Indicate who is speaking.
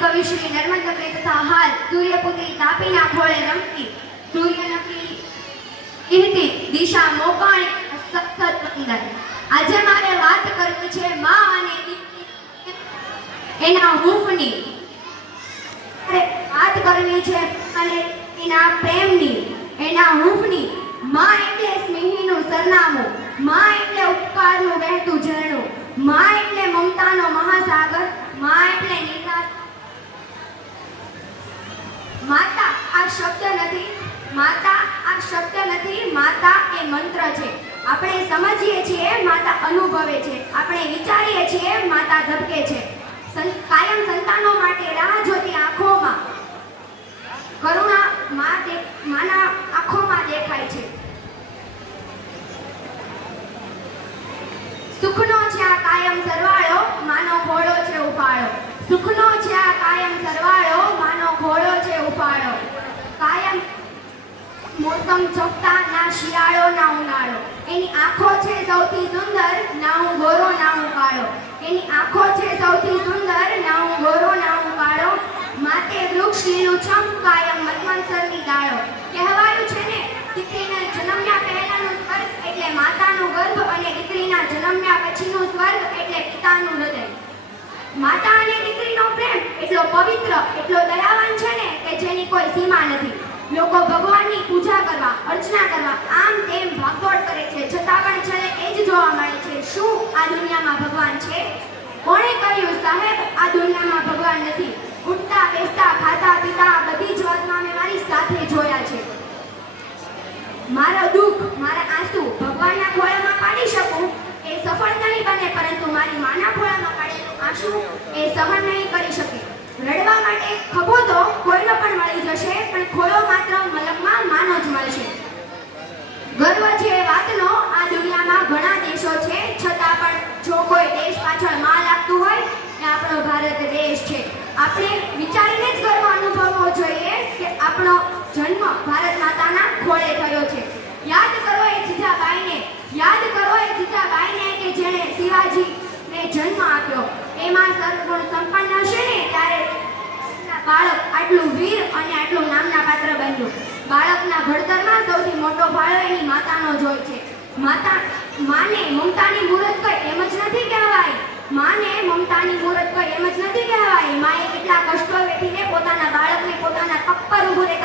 Speaker 1: કવિ શ્રી નર્મદનગરી તથા હાલ સૂર્યપુત્રી તાપીના ખોળે રમતી. સૂર્યનગરી કીર્તિ દિશા મોકાણી સખત વંદન આજે મારે વાત કરવી છે માં અને એના હૂફની. વાત કરવી છે અને એના પ્રેમની. એના હૂફની. માં એટલે સ્નેહીનું સરનામું. માં એટલે ઉપકારનું વહેતું ઝરણું. માં એટલે મમતાનો મહાસાગરમાં એટલે નિરાત માતા આ શબ્દ નથી માતા આ શબ્દ નથી માતા એ મંત્ર છે. આપણે સમજીએ છીએ માતા અનુભવે છે. આપણે વિચારીએ છીએ માતા ધબકે છે. કાયમ સંતાનો માટે રાહ જોતી આંખોમાં કરુણા મા માના આંખોમાં દેખાય છે. સુખનો છે આ કાયમ સરવાળો, માનો ઘોડો છે ઉપાડો સુખનો છે આ કાયમ સરવાળો માનો ઘોડો છે ઉપાડો કાયમ મોસમ ચોકતા ના શિયાળો, ના ઉનાળો. એની આંખો છે સૌથી સુંદર, ના હું ગોરો ના હું કાળો એની આંખો છે સૌથી સુંદર, ના હું ગોરો ના હું કાળો માતે વૃક્ષ, લીલું છમ, કાયમ મતમંસરની ડાળો કહેવાયું છે ને, દીકરીને જન્મ્યા પહેલાનું સ્વર્ગ એટલે માતાનું ગર્ભ અને દીકરીના જન્મ્યા પછીનું સ્વર્ગ એટલે પિતાનું હૃદય. માતા અને દીકરીનો પ્રેમ એટલો પવિત્ર, એટલો દયાવાન છે ને, કે જેની કોઈ સીમા નથી. લોકો ભગવાનની પૂજા કરવા, અર્ચના કરવા, આમ તેમ ભાગદોડ કરે છે. છતાં પણ છેલ્લે એ જ જોવા મળે છે. શું આ દુનિયામાં ભગવાન છે? કોણે કહ્યું, સાહેબ, આ દુનિયામાં ભગવાન નથી. ઉઠતા બેસતા, ખાતા, પીતા બધી જ વાતમાં મેં મારી સાથે જોયા છે. મારો દુઃખ, મારા આંસુ ભગવાનના ખોળામાં પાડી શકું? એ સફળ નહીં બને, પરંતુ મારી માના ખોળામાં પાડેલું આંસુ એ સહન નહીં કરી શકે રડવા માટે ખભો તો કોઈનો પણ મળી જશે પણ ખોળો માત્ર મલકમાં માનો જ મળશે ગર્વ છે એ વાતનો આ દુનિયામાં ઘણા દેશો છે છતાં પણ જો કોઈ દેશ પાછળમાં લાગતું હોય એ આપણો ભારત દેશ છે આપણે વિચારીને જ ગર્વ અનુભવવો જોઈએ કે આપણો જન્મ ભારત માતાના ખોળે થયો છે. યાદ કરો એ જીજાબાઈને, યાદ કરો એ જીજાબાઈને કે જેણે શિવાજીને જન્મ આપ્યો. એમાં સર્વગુણ સંપન્ન હશે ને ત્યારે બાળક આટલું વીર અને આટલું નામના પાત્ર બન્યું. બાળકના ભણતરમાં સૌથી મોટો ફાળો એની માતાનો જ હોય છે. માતા, માને મમતાની મૂરત કોઈ એમ જ નથી કહેવાય. માને મમતાની મૂરત કોઈ એમ જ નથી બાળકને